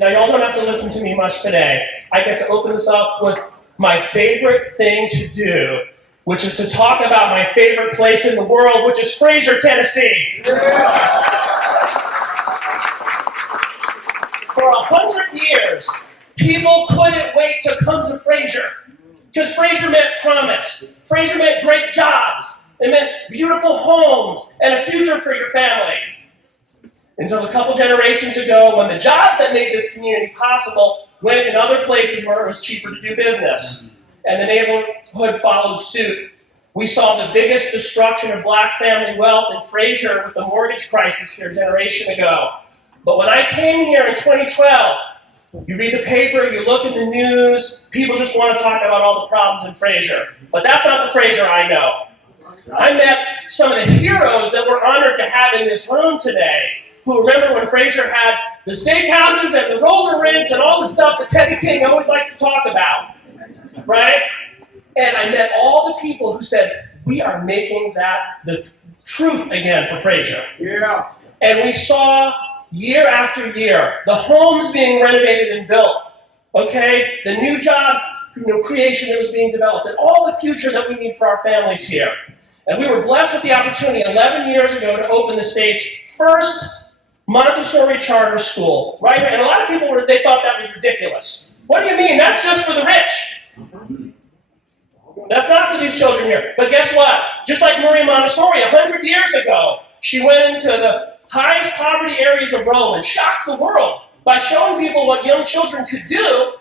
Now, y'all don't have to listen to me much today. I get to open this up with my favorite thing to do, which is to talk about my favorite place in the world, which is Fraser, Tennessee. Yeah. For 100 years, people couldn't wait to come to Fraser, because Fraser meant promise. Fraser meant great jobs. It meant beautiful homes and a future for your family. Until a couple generations ago, when the jobs that made this community possible went in other places where it was cheaper to do business, and the neighborhood followed suit. We saw the biggest destruction of black family wealth in Fraser with the mortgage crisis here a generation ago. But when I came here in 2012, you read the paper, you look at the news, people just want to talk about all the problems in Fraser. But that's not the Fraser I know. I met some of the heroes that we're honored to have in this room today, who remember when Fraser had the steakhouses and the roller rinks and all the stuff that Teddy King always likes to talk about, right? And I met all the people who said, we are making that the truth again for Fraser. Yeah. And we saw year after year, the homes being renovated and built, okay? The new job creation that was being developed, and all the future that we need for our families here. And we were blessed with the opportunity 11 years ago to open the state's first Montessori charter school, right here. And a lot of people they thought that was ridiculous. What do you mean? That's just for the rich. That's not for these children here. But guess what? Just like Maria Montessori 100 years ago, she went into the highest poverty areas of Rome and shocked the world by showing people what young children could do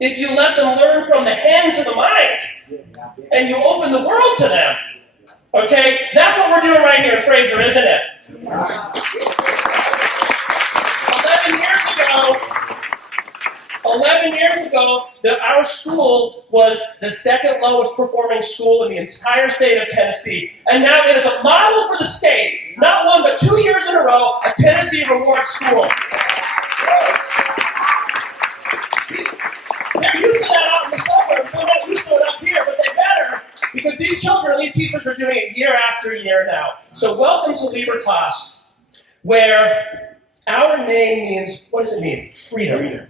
if you let them learn from the hand to the mind and you open the world to them. Okay? That's what we're doing right here in Fraser, isn't it? 11 years ago, our school was the second lowest performing school in the entire state of Tennessee. And now it is a model for the state. Not one, but 2 years in a row, a Tennessee Reward School. They're used to that out in the suburbs. They're not used to it up here, but they better, because these children and these teachers are doing it year after year now. So welcome to Libertas, where our name means, what does it mean? Freedom.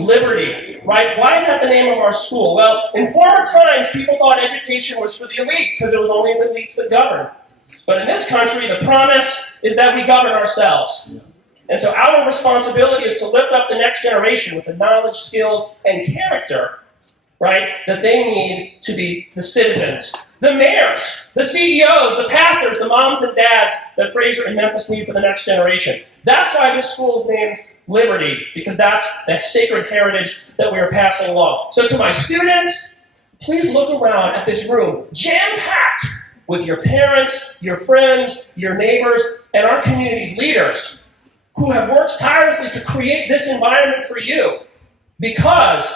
Liberty, right? Why is that the name of our school? Well, in former times, people thought education was for the elite because it was only the elites that governed. But in this country, the promise is that we govern ourselves. And so our responsibility is to lift up the next generation with the knowledge, skills, and character, right, that they need to be the citizens, the mayors, the CEOs, the pastors, the moms and dads that Fraser and Memphis need for the next generation. That's why this school is named Liberty, because that's the sacred heritage that we are passing along. So to my students, please look around at this room, jam-packed with your parents, your friends, your neighbors, and our community's leaders who have worked tirelessly to create this environment for you, because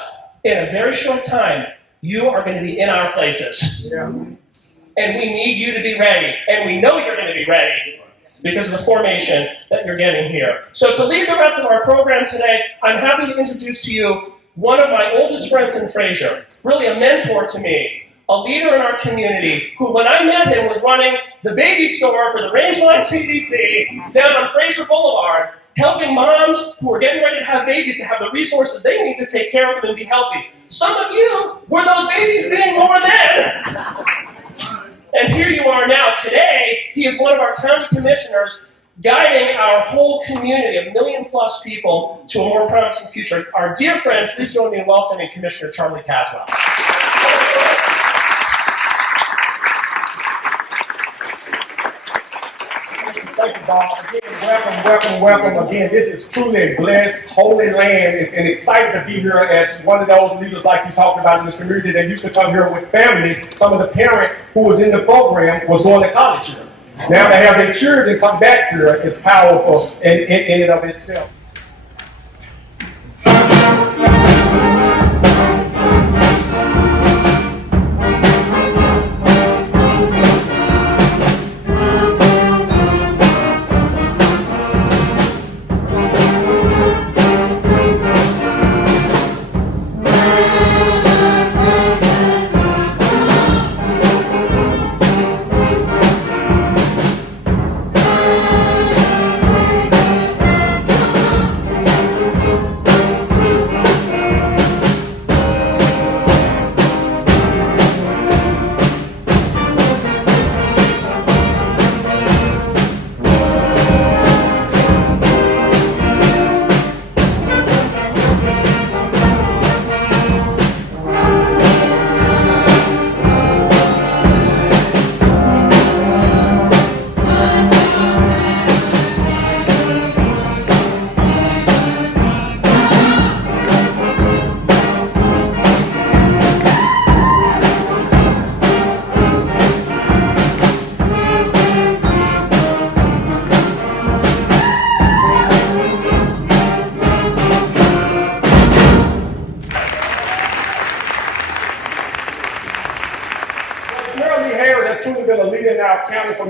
in a very short time, you are going to be in our places. Yeah. And we need you to be ready, and we know you're going to be ready because of the formation that you're getting here. So to lead the rest of our program today, I'm happy to introduce to you one of my oldest friends in Fraser, really a mentor to me, a leader in our community, who when I met him was running the baby store for the Rangeline CDC down on Fraser Boulevard, helping moms who are getting ready to have babies to have the resources they need to take care of them and be healthy. Some of you were those babies being born then. And here you are now. Today, he is one of our county commissioners guiding our whole community of 1 million+ people to a more promising future. Our dear friend, please join me in welcoming Commissioner Charlie Caswell. Thank you, Bob. Again, welcome. Again, this is truly a blessed, holy land, and excited to be here as one of those leaders like you talked about in this community that used to come here with families. Some of the parents who was in the program was going to college here. Now to have their children come back here is powerful in and of itself.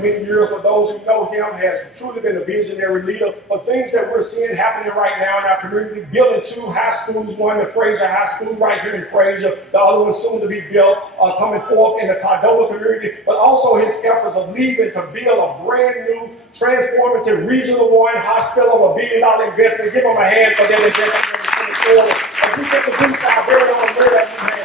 many years. For those who know him, has truly been a visionary leader. For things that we're seeing happening right now in our community, building 2 high schools, one at Fraser High School right here in Fraser, the other one soon to be built, coming forth in the Cordova community, but also his efforts of leaving to build a brand new, transformative Regional 1 hospital of $1 billion investment. Give them a hand for that investment forward. As we get to boost our very own Mary that we have.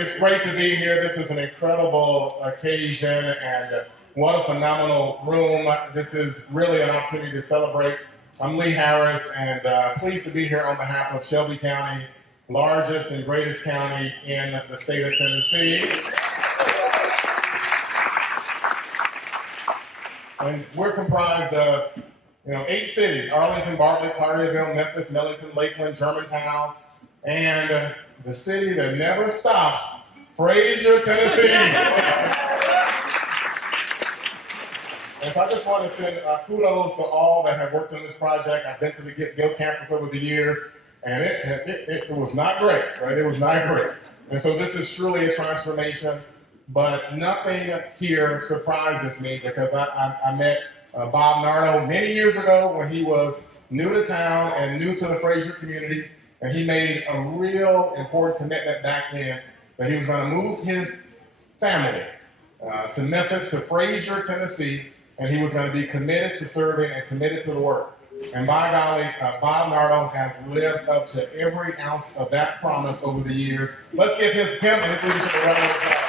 It's great to be here. This is an incredible occasion, and what a phenomenal room. This is really an opportunity to celebrate. I'm Lee Harris, and pleased to be here on behalf of Shelby County, largest and greatest county in the state of Tennessee. And we're comprised of 8 cities: Arlington, Bartlett, Collierville, Memphis, Millington, Lakeland, Germantown, and the city that never stops, Fraser, Tennessee. And so I just want to send kudos to all that have worked on this project. I've been to the Gill campus over the years, and it was not great, right? It was not great. And so this is truly a transformation, but nothing here surprises me because I met Bob Nardo many years ago when he was new to town and new to the Fraser community. And he made a real important commitment back then that he was going to move his family to Memphis, to Fraser, Tennessee, and he was going to be committed to serving and committed to the work. And by golly, Bob Nardo has lived up to every ounce of that promise over the years. Let's give him and his leadership a round of applause.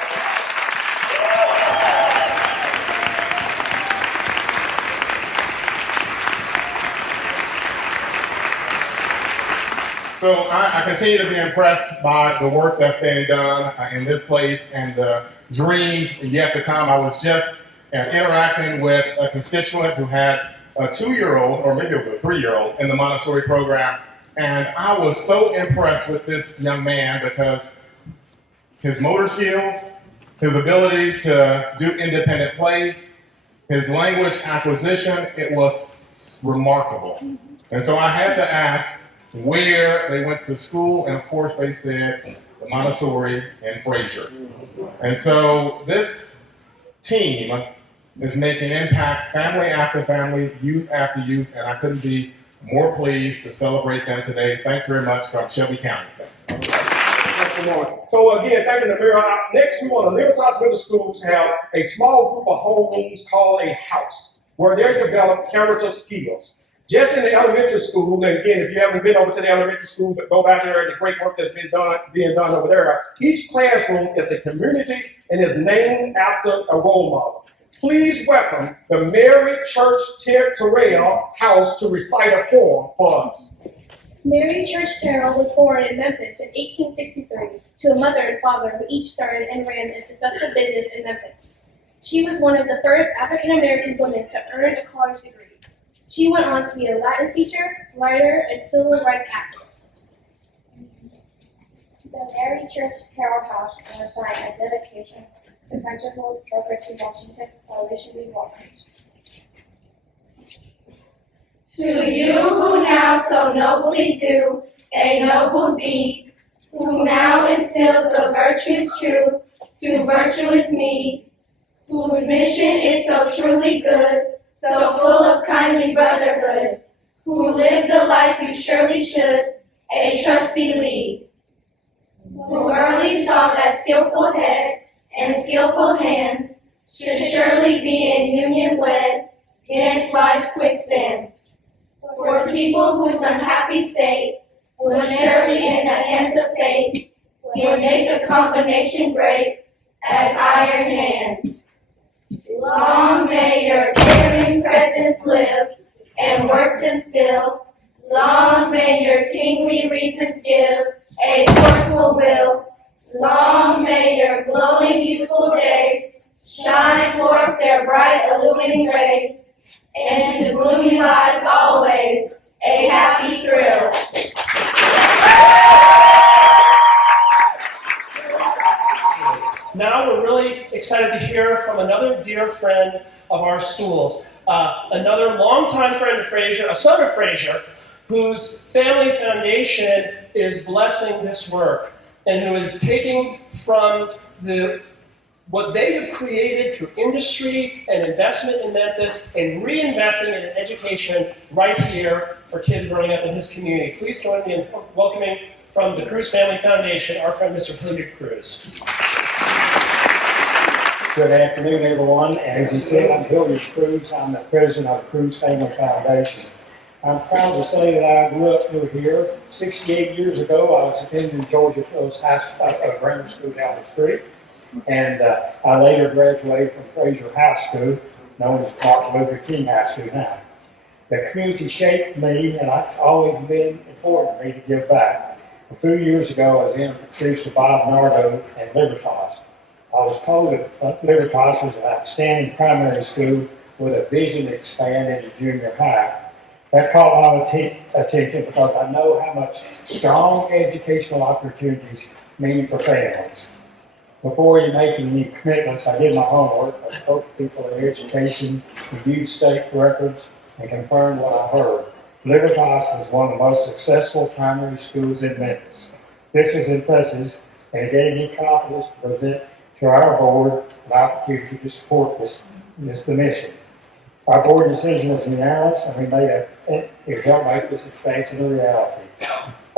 So I continue to be impressed by the work that's being done in this place and the dreams yet to come. I was just interacting with a constituent who had a 2-year-old, or maybe it was a 3-year-old, in the Montessori program. And I was so impressed with this young man because his motor skills, his ability to do independent play, his language acquisition, it was remarkable. And so I had to ask where they went to school, and of course they said the Montessori in Fraser. And so this team is making impact family after family, youth after youth, and I couldn't be more pleased to celebrate them today. Thanks very much from Shelby County. So again, thank you, Mayor. Next, we want the Libertas Middle Schools have a small group of homerooms called a house, where they develop character skills. Just in the elementary school, and again, if you haven't been over to the elementary school, but go back there and the great work that's being done over there. Each classroom is a community and is named after a role model. Please welcome the Mary Church Terrell House to recite a poem for us. Mary Church Terrell was born in Memphis in 1863 to a mother and father who each started and ran a successful business in Memphis. She was one of the first African-American women to earn a college degree. She went on to be a Latin teacher, writer, and civil rights activist. The Mary Church Terrell House will recite a dedication to Principal Booker T. Washington by Alicia B. Walters. To you who now so nobly do a noble deed, who now instills the virtuous truth to virtuous me, whose mission is so truly good, so full of kindly brotherhood, who lived the life you surely should, a trusty lead, who early saw that skillful head and skillful hands should surely be in union wed against life's quicksands. For people whose unhappy state would surely in the hands of fate would make a combination great as iron hands. Long may your caring presence live and works instill. Long may your kingly reasons give a forceful will. Long may your glowing useful days shine forth their bright illumining rays, and to gloomy lives always a happy thrill. Now we're really excited to hear from another dear friend of our schools, another longtime friend of Fraser, a son of Fraser, whose family foundation is blessing this work and who is taking from what they have created through industry and investment in Memphis and reinvesting it in education right here for kids growing up in his community. Please join me in welcoming from the Cruz Family Foundation, our friend Mr. Hilliard Cruz. Good afternoon, everyone. As he said, I'm Hilliard Cruz. I'm the president of the Cruz Family Foundation. I'm proud to say that I grew up through here. 68 years ago, I was attending Georgia Phillips Grammar School down the street. And I later graduated from Fraser High School, known as Martin Luther King High School now. The community shaped me, and it's always been important to me to give back. A few years ago, I was introduced to Bob Nardo and Libertas. I was told that Libertas was an outstanding primary school with a vision to expand into junior high. That caught my attention because I know how much strong educational opportunities mean for families. Before making any commitments, I did my homework. I spoke to people in education, reviewed state records, and confirmed what I heard. Libertas is one of the most successful primary schools in Memphis. This was impressive, and it gave me confidence to present to our board an opportunity to support this mission. Our board decision was unanimous, and it helped make this expansion a reality.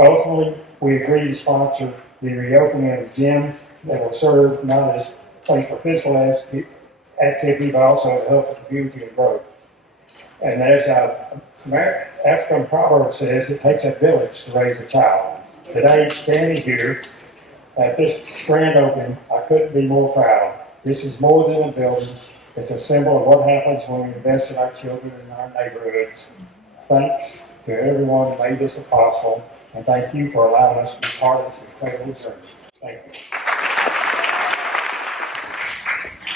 Ultimately, we agreed to sponsor the reopening of the gym that will serve not as a place for physical activity, but also as a help for community and growth. And as African proverb says, it takes a village to raise a child. Today, standing here at this grand opening, I couldn't be more proud. This is more than a building. It's a symbol of what happens when we invest in our children and our neighborhoods. Thanks to everyone who made this possible, and thank you for allowing us to be part of this incredible journey. Thank you.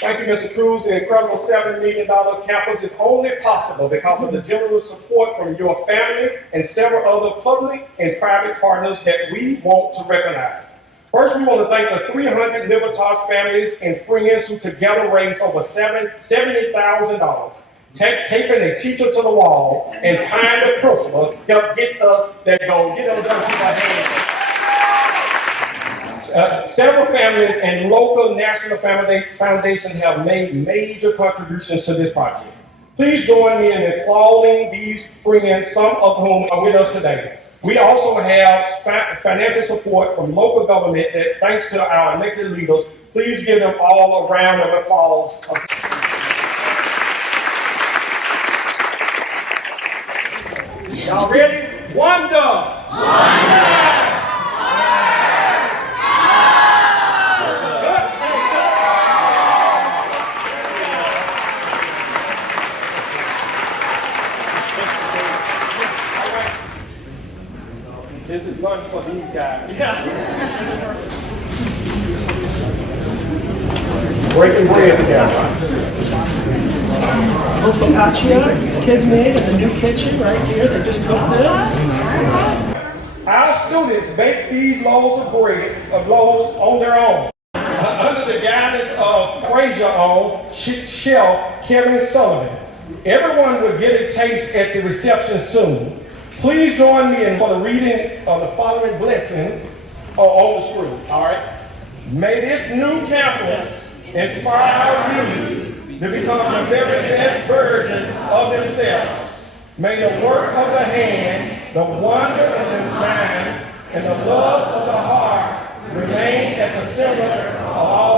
Thank you, Mr. Cruz. The incredible $7 million campus is only possible because of the generous support from your family and several other public and private partners that we want to recognize. First, we want to thank the 300 Libertas families and friends who together raised over $70,000. Taping a teacher to the wall and Pioneer Principal helped get us that goal. Get those young people hands. Several families and local national foundations have made major contributions to this project. Please join me in applauding these friends, some of whom are with us today. We also have financial support from local government that, thanks to our elected leaders, please give them all a round of applause. Y'all ready? Wonder! This is lunch for these guys. Yeah. Breaking bread together. Focaccia, the kids made in the new kitchen right here. They just cooked this. Our students bake these loaves of bread, on their own, under the guidance of Fraser-owned chef Kevin Sullivan. Everyone will get a taste at the reception soon. Please join me for the reading of the following blessing on the screen. All right. May this new campus inspire you to become the very best version of themselves. May the work of the hand, the wonder of the mind, and the love of the heart remain at the center of all